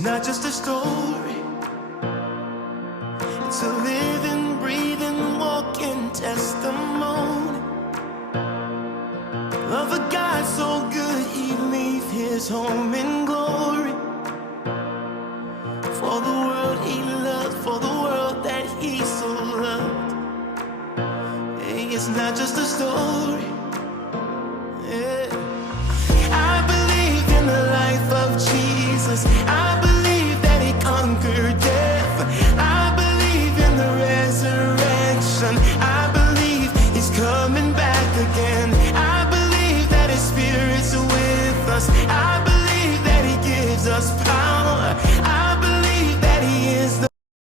not just a story, it's a living, breathing, walking testimony of a God so good he'd leave his home in glory for the world he loved, for the world that he so loved. Hey, it's not just a story,